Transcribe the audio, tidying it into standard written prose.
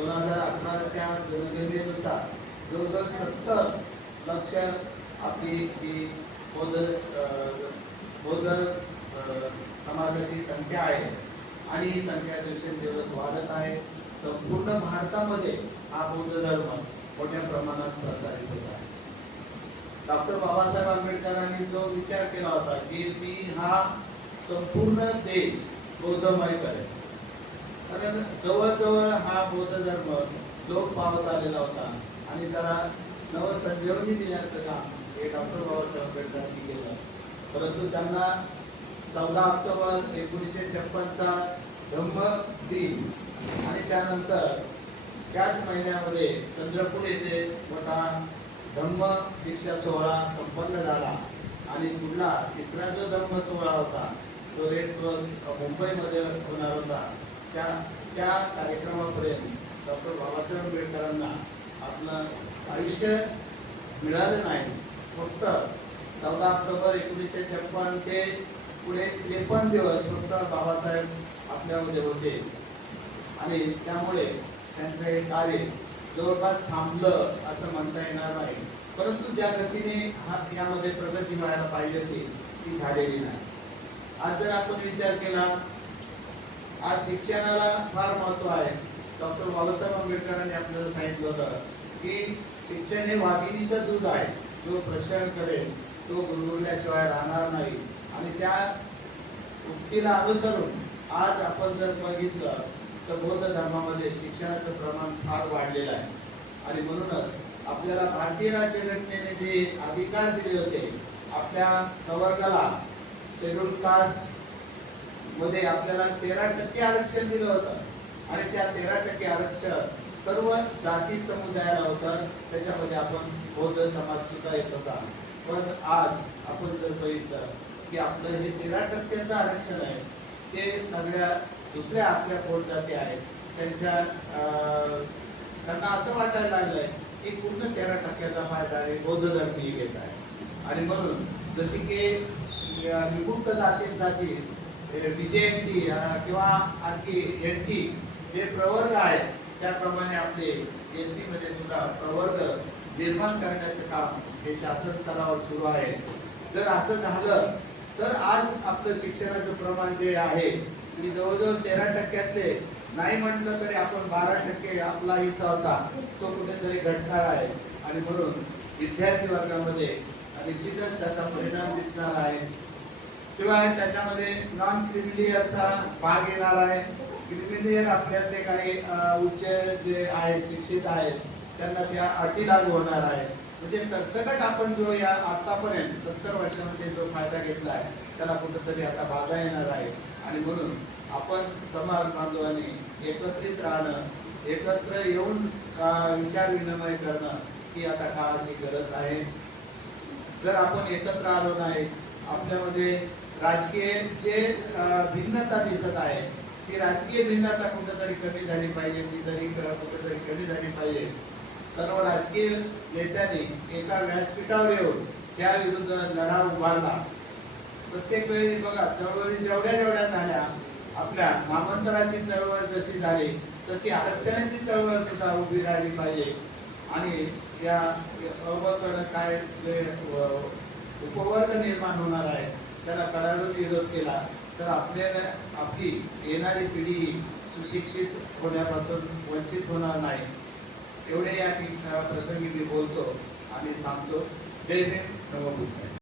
2011च्या जनगणनेनुसार जवळजवळ 70 लक्ष आपली ही बौद्ध समाजाची संख्या आहे आणि ही संख्या दिवसेंदिवस वाढत आहे. संपूर्ण भारतामध्ये हा बौद्ध धर्म मोठ्या प्रमाणात प्रसारित होत आहे. डॉक्टर बाबासाहेब आंबेडकरांनी जो विचार केला होता की मी हा संपूर्ण देश बौद्धमय करेन, कारण जवळजवळ हा बौद्ध धर्म लोप पावत आलेला होता आणि त्याला नवसंजीवनी देण्याचं काम हे डॉक्टर बाबासाहेब आंबेडकरांनी केलं. परंतु त्यांना 14 ऑक्टोबर 1956चा धम्म दिन आणि त्यानंतर त्याच महिन्यामध्ये चंद्रपूर येथे मोठा धम्म दीक्षा सोहळा संपन्न झाला आणि पुढला तिसरा जो धम्म सोहळा होता तो रेड क्रॉस मुंबईमध्ये होणार होता. त्या कार्यक्रमापर्यंत डॉक्टर बाबासाहेब आंबेडकरांना आपलं आयुष्य मिळालं नाही. फक्त 14 ऑक्टोबर 1956 ते पुढे 53 दिवस फक्त बाबासाहेब आपल्यामध्ये होते आणि त्यामुळे त्यांचं हे कार्य जवळपास थांबलं असं म्हणता येणार नाही. परंतु ज्या गतीने यामध्ये प्रगती व्हायला पाहिजे होती ती झालेली नाही. आज जर आपण विचार केला, आज शिक्षणाला फार महत्त्व आहे. डॉक्टर बाबासाहेब आंबेडकरांनी आपल्याला सांगितलं होतं की शिक्षण हे वाघिणीचं दूध आहे, जो प्रश्न करेल तो गुरगुरल्याशिवाय राहणार नाही. आणि त्या उक्तीला अनुसरून आज आपण जर बघितलं तर बौद्ध धर्मामध्ये शिक्षणाचं प्रमाण फार वाढलेलं आहे. आणि म्हणूनच आपल्याला भारतीय राज्यघटनेने जे अधिकार दिले होते, आपल्या संवर्गाला शेड्यूल कास्ट मध्ये आपल्याला 13% आरक्षण दिलं होतं आणि त्या 13% आरक्षण सर्व जाती समुदायाला होतं. त्याच्यामध्ये आपण बौद्ध समाज सुद्धा येत होता. पण आज आपण जर बघितलं की आपलं हे 13%चं आरक्षण आहे ते सगळ्या दुसऱ्या आपल्या पोटजाती आहेत त्यांना असं वाटायला लागलंय की पूर्ण 13%चा फायदा आहे बौद्ध धर्मी घेत आहे. आणि म्हणून जसे की विमुक्त जातींसाठी BJMT किंवा आणखी NT जे प्रवर्ग आहेत त्याप्रमाणे आपले SC मध्ये सुद्धा प्रवर्ग निर्माण करण्याचं काम हे शासन स्तरावर सुरू आहे. जर असं झालं तर आज आपलं शिक्षणाचं प्रमाण जे आहे की जवळजवळ 13%तले नाही म्हटलं तरी आपण 12% आपला हिस्सा होता तो कुठेतरी घटणार आहे. आणि म्हणून विद्यार्थी वर्गामध्ये निश्चितच त्याचा परिणाम दिसणार आहे. शिवाय त्याच्यामध्ये नॉन क्रिमिलियरचा भाग येणार आहे. क्रिमिलियर आपल्यातले काही उच्च जे आहेत शिक्षित आहेत त्यांना त्या अटी लागू होणार आहे. म्हणजे सरसकट आपण जो या आतापर्यंत 70 वर्षामध्ये जो फायदा घेतला आहे त्याला कुठेतरी आता बाधा येणार आहे. आणि म्हणून आपण समाज बांधवांनी एकत्रित राहणं, एकत्र येऊन विचार विनिमय करणं ही आता काळाची गरज आहे. जर आपण एकत्र आलो नाही, आपल्यामध्ये राजकीय जे भिन्नता दिसत आहे ती राजकीय भिन्नता कुठेतरी कमी झाली पाहिजे, ती तरी कुठेतरी कमी झाली पाहिजे. सर्व राजकीय नेत्यांनी एका व्यासपीठावर येऊन त्या विरुद्ध लढा उभारला. प्रत्येक वेळी बघा चळवळी जेवढ्या झाल्या, आपल्या नामांतराची चळवळ जशी झाली तशी आरक्षणाची चळवळ सुद्धा उभी राहिली पाहिजे. आणि या अवकडं काय जे उपवर्ग निर्माण होणार आहे त्याला कडाडून विरोध केला तर आपली येणारी पिढी सुशिक्षित होण्यापासून वंचित होणार नाही. एवढे या प्रसंगी मी बोलतो आणि थांबतो. जय भीम, नमो बुद्धाय.